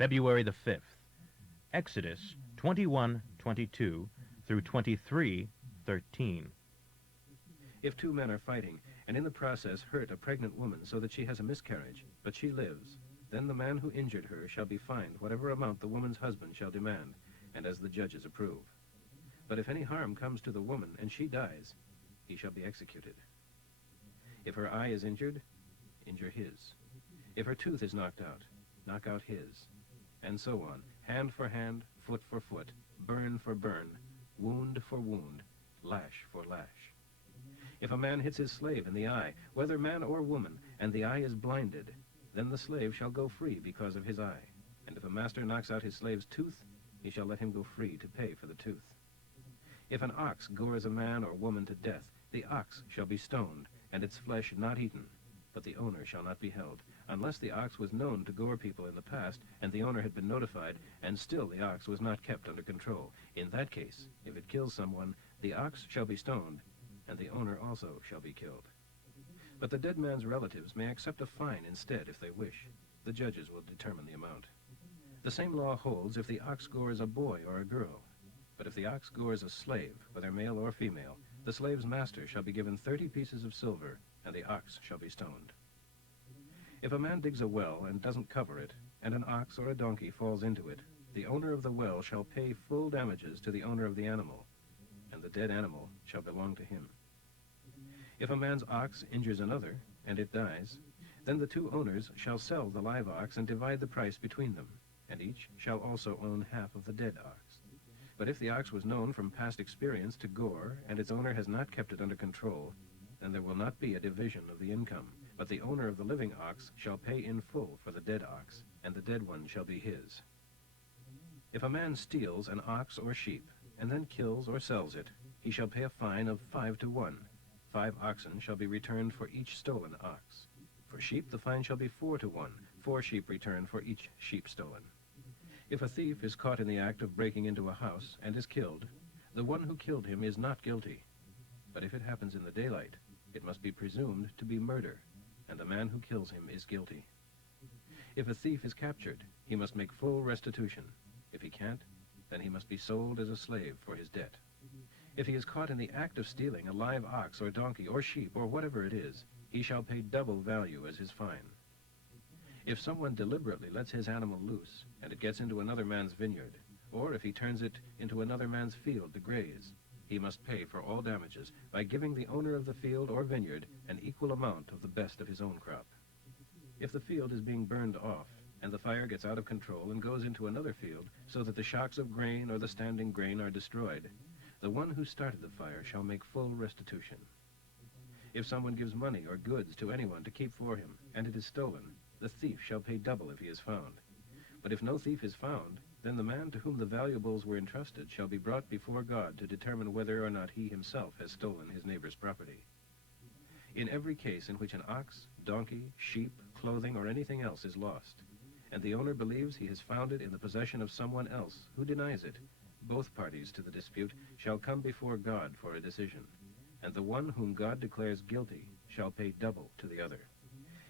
February the 5th. Exodus 21:22 through 23:13. If two men are fighting, and in the process hurt a pregnant woman so that she has a miscarriage, but she lives, then the man who injured her shall be fined whatever amount the woman's husband shall demand, and as the judges approve. But if any harm comes to the woman and she dies, he shall be executed. If her eye is injured, injure his. If her tooth is knocked out, knock out his. And so on, hand for hand, foot for foot, burn for burn, wound for wound, lash for lash. If a man hits his slave in the eye, whether man or woman, and the eye is blinded, then the slave shall go free because of his eye. And if a master knocks out his slave's tooth, he shall let him go free to pay for the tooth. If an ox gores a man or woman to death, the ox shall be stoned, and its flesh not eaten, but the owner shall not be held, unless the ox was known to gore people in the past, and the owner had been notified, and still the ox was not kept under control. In that case, if it kills someone, the ox shall be stoned, and the owner also shall be killed. But the dead man's relatives may accept a fine instead if they wish. The judges will determine the amount. The same law holds if the ox gores a boy or a girl. But if the ox gores a slave, whether male or female, the slave's master shall be given 30 pieces of silver, and the ox shall be stoned. If a man digs a well and doesn't cover it, and an ox or a donkey falls into it, the owner of the well shall pay full damages to the owner of the animal, and the dead animal shall belong to him. If a man's ox injures another, and it dies, then the two owners shall sell the live ox and divide the price between them, and each shall also own half of the dead ox. But if the ox was known from past experience to gore, and its owner has not kept it under control, then there will not be a division of the income, but the owner of the living ox shall pay in full for the dead ox, and the dead one shall be his. If a man steals an ox or sheep, and then kills or sells it, he shall pay a fine of 5 to 1. 5 oxen shall be returned for each stolen ox. For sheep the fine shall be 4 to 1, 4 sheep returned for each sheep stolen. If a thief is caught in the act of breaking into a house and is killed, the one who killed him is not guilty. But if it happens in the daylight, it must be presumed to be murder, and the man who kills him is guilty. If a thief is captured, he must make full restitution. If he can't, then he must be sold as a slave for his debt. If he is caught in the act of stealing a live ox or donkey or sheep or whatever it is, he shall pay double value as his fine. If someone deliberately lets his animal loose, and it gets into another man's vineyard, or if he turns it into another man's field to graze, he must pay for all damages by giving the owner of the field or vineyard an equal amount of the best of his own crop. If the field is being burned off, and the fire gets out of control and goes into another field, so that the shocks of grain or the standing grain are destroyed, the one who started the fire shall make full restitution. If someone gives money or goods to anyone to keep for him, and it is stolen, the thief shall pay double if he is found. But if no thief is found, then the man to whom the valuables were entrusted shall be brought before God to determine whether or not he himself has stolen his neighbor's property. In every case in which an ox, donkey, sheep, clothing, or anything else is lost, and the owner believes he has found it in the possession of someone else who denies it, both parties to the dispute shall come before God for a decision, and the one whom God declares guilty shall pay double to the other.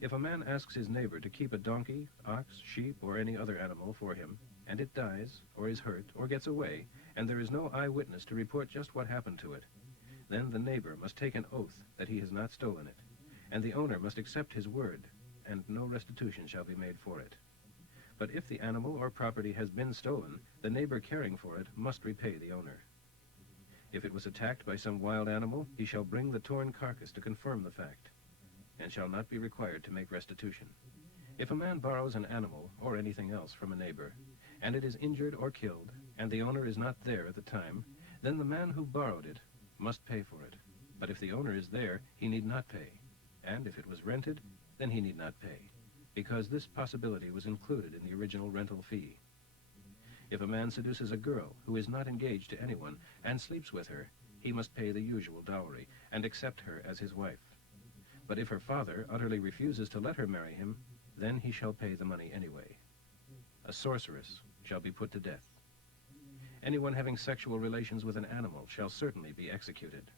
If a man asks his neighbor to keep a donkey, ox, sheep, or any other animal for him, and it dies, or is hurt, or gets away, and there is no eyewitness to report just what happened to it, then the neighbor must take an oath that he has not stolen it, and the owner must accept his word, and no restitution shall be made for it. But if the animal or property has been stolen, the neighbor caring for it must repay the owner. If it was attacked by some wild animal, he shall bring the torn carcass to confirm the fact, and shall not be required to make restitution. If a man borrows an animal or anything else from a neighbor, and it is injured or killed, and the owner is not there at the time, then the man who borrowed it must pay for it. But if the owner is there, he need not pay. And if it was rented, then he need not pay, because this possibility was included in the original rental fee. If a man seduces a girl who is not engaged to anyone and sleeps with her, he must pay the usual dowry and accept her as his wife. But if her father utterly refuses to let her marry him, then he shall pay the money anyway. A sorceress shall be put to death. Anyone having sexual relations with an animal shall certainly be executed.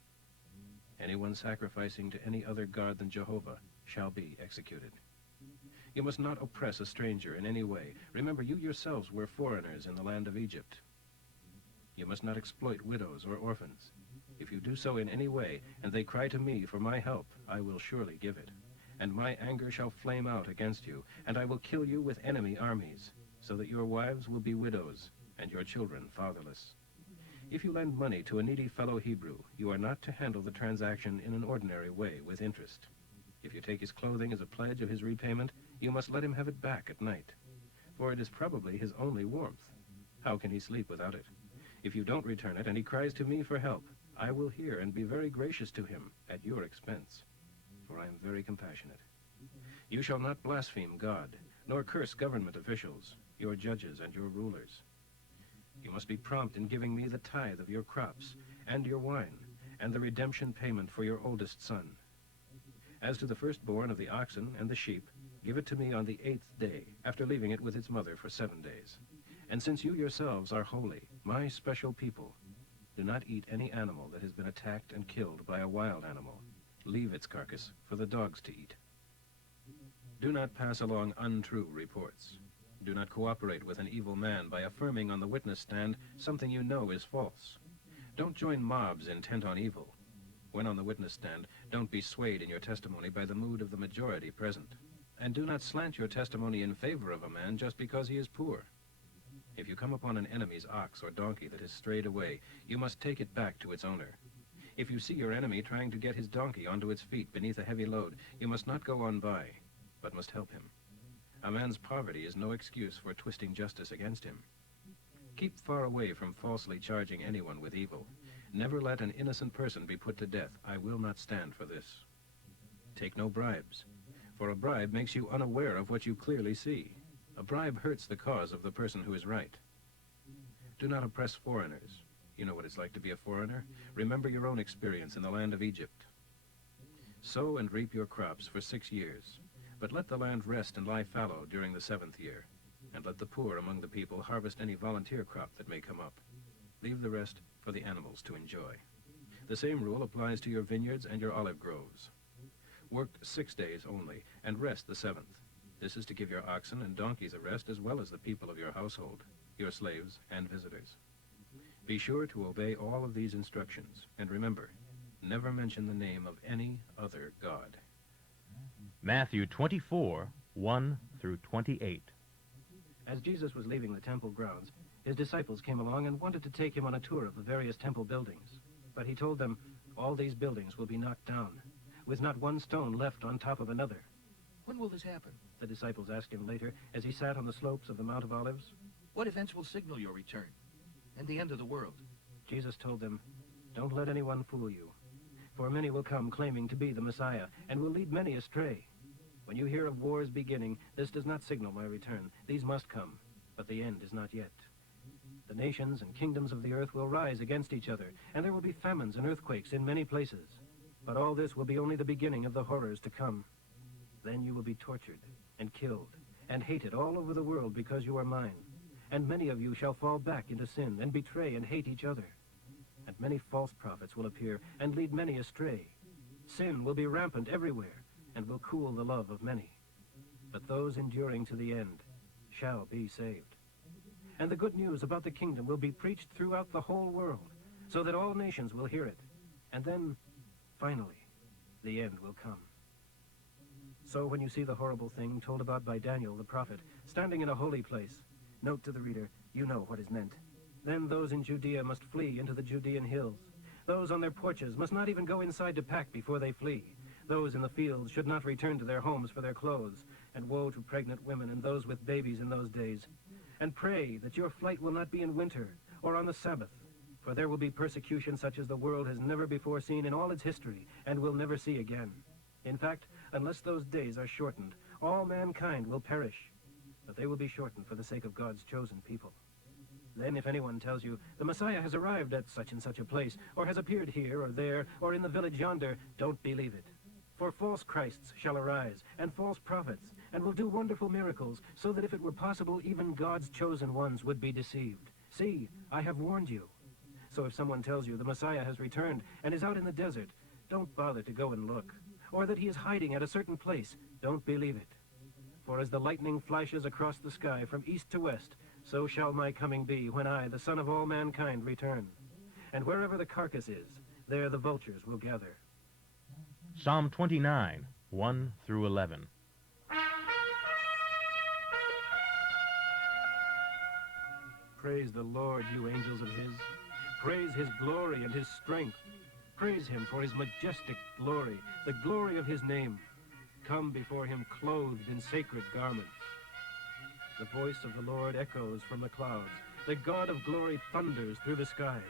Anyone sacrificing to any other god than Jehovah shall be executed. You must not oppress a stranger in any way. Remember, you yourselves were foreigners in the land of Egypt. You must not exploit widows or orphans. If you do so in any way, and they cry to me for my help, I will surely give it. And my anger shall flame out against you, and I will kill you with enemy armies, so that your wives will be widows, and your children fatherless. If you lend money to a needy fellow Hebrew, you are not to handle the transaction in an ordinary way with interest. If you take his clothing as a pledge of his repayment, you must let him have it back at night, for it is probably his only warmth. How can he sleep without it? If you don't return it and he cries to me for help, I will hear and be very gracious to him at your expense, for I am very compassionate. You shall not blaspheme God, nor curse government officials, your judges and your rulers. You must be prompt in giving me the tithe of your crops and your wine, and the redemption payment for your oldest son. As to the firstborn of the oxen and the sheep, give it to me on the 8th day, after leaving it with its mother for 7 days. And since you yourselves are holy, my special people, do not eat any animal that has been attacked and killed by a wild animal. Leave its carcass for the dogs to eat. Do not pass along untrue reports. Do not cooperate with an evil man by affirming on the witness stand something you know is false. Don't join mobs intent on evil. When on the witness stand, don't be swayed in your testimony by the mood of the majority present. And do not slant your testimony in favor of a man just because he is poor. If you come upon an enemy's ox or donkey that has strayed away, you must take it back to its owner. If you see your enemy trying to get his donkey onto its feet beneath a heavy load, you must not go on by, but must help him. A man's poverty is no excuse for twisting justice against him. Keep far away from falsely charging anyone with evil. Never let an innocent person be put to death. I will not stand for this. Take no bribes, for a bribe makes you unaware of what you clearly see. A bribe hurts the cause of the person who is right. Do not oppress foreigners. You know what it's like to be a foreigner. Remember your own experience in the land of Egypt. Sow and reap your crops for 6 years, but let the land rest and lie fallow during the 7th year, and let the poor among the people harvest any volunteer crop that may come up. Leave the rest for the animals to enjoy. The same rule applies to your vineyards and your olive groves. Work 6 days only, and rest the 7th. This is to give your oxen and donkeys a rest, as well as the people of your household, your slaves and visitors. Be sure to obey all of these instructions, and remember, never mention the name of any other god. Matthew 24, 1 through 28. As Jesus was leaving the temple grounds, his disciples came along and wanted to take him on a tour of the various temple buildings. But he told them, all these buildings will be knocked down, with not one stone left on top of another. When will this happen? The disciples asked him later as he sat on the slopes of the Mount of Olives. What events will signal your return and the end of the world? Jesus told them, don't let anyone fool you, for many will come claiming to be the Messiah and will lead many astray. When you hear of wars beginning, this does not signal my return. These must come, but the end is not yet. The nations and kingdoms of the earth will rise against each other, and there will be famines and earthquakes in many places. But all this will be only the beginning of the horrors to come. Then you will be tortured and killed and hated all over the world because you are mine. And many of you shall fall back into sin and betray and hate each other. And many false prophets will appear and lead many astray. Sin will be rampant everywhere and will cool the love of many. But those enduring to the end shall be saved. And the good news about the kingdom will be preached throughout the whole world, so that all nations will hear it. And then, finally, the end will come. So when you see the horrible thing told about by Daniel the prophet, standing in a holy place, note to the reader, you know what is meant. Then those in Judea must flee into the Judean hills. Those on their porches must not even go inside to pack before they flee. Those in the fields should not return to their homes for their clothes. And woe to pregnant women and those with babies in those days. And pray that your flight will not be in winter or on the Sabbath, for there will be persecution such as the world has never before seen in all its history and will never see again. In fact, unless those days are shortened, all mankind will perish, but they will be shortened for the sake of God's chosen people. Then if anyone tells you, the Messiah has arrived at such and such a place, or has appeared here or there, or in the village yonder, don't believe it. For false Christs shall arise, and false prophets, and will do wonderful miracles, so that if it were possible, even God's chosen ones would be deceived. See, I have warned you. So if someone tells you the Messiah has returned and is out in the desert, don't bother to go and look. Or that he is hiding at a certain place, don't believe it. For as the lightning flashes across the sky from east to west, so shall my coming be when I, the Son of all mankind, return. And wherever the carcass is, there the vultures will gather. Psalm 29, 1 through 11. Praise the Lord, you angels of his. Praise his glory and his strength. Praise him for his majestic glory, the glory of his name. Come before him clothed in sacred garments. The voice of the Lord echoes from the clouds. The God of glory thunders through the skies.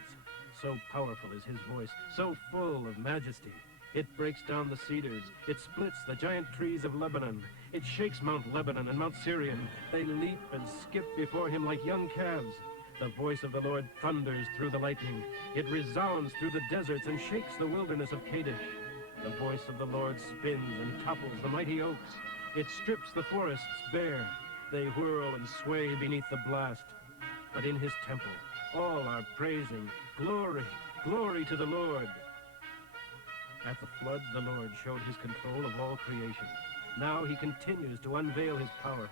So powerful is his voice, so full of majesty. It breaks down the cedars. It splits the giant trees of Lebanon. It shakes Mount Lebanon and Mount Syrian. They leap and skip before him like young calves. The voice of the Lord thunders through the lightning. It resounds through the deserts and shakes the wilderness of Kadesh. The voice of the Lord spins and topples the mighty oaks. It strips the forests bare. They whirl and sway beneath the blast. But in his temple, all are praising, glory, glory to the Lord. At the flood, the Lord showed his control of all creation. Now he continues to unveil his power.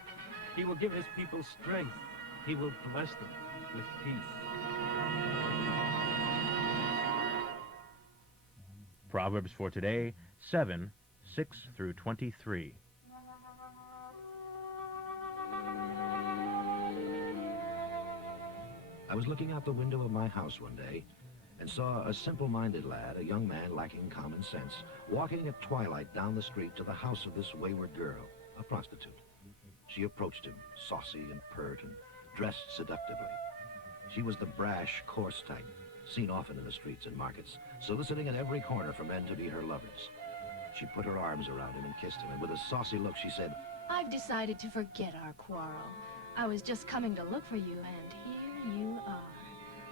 He will give his people strength. He will bless them with peace. Proverbs for today, 7, 6 through 23. I was looking out the window of my house one day and saw a simple-minded lad, a young man lacking common sense, walking at twilight down the street to the house of this wayward girl, a prostitute. She approached him, saucy and pert and dressed seductively. She was the brash, coarse type, seen often in the streets and markets, soliciting at every corner for men to be her lovers. She put her arms around him and kissed him, and with a saucy look she said, "I've decided to forget our quarrel. I was just coming to look for you, and here you are.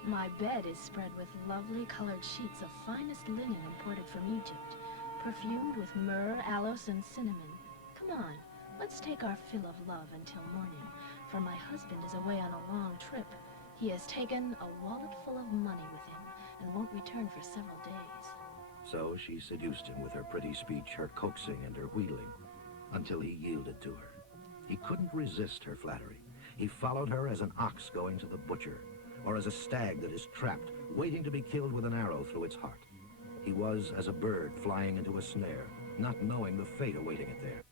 My bed is spread with lovely colored sheets of finest linen imported from Egypt, perfumed with myrrh, aloes, and cinnamon. Come on, let's take our fill of love until morning, for my husband is away on a long trip. He has taken a wallet full of money with him and won't return for several days." So she seduced him with her pretty speech, her coaxing, and her wheedling, until he yielded to her. He couldn't resist her flattery. He followed her as an ox going to the butcher, or as a stag that is trapped, waiting to be killed with an arrow through its heart. He was as a bird flying into a snare, not knowing the fate awaiting it there.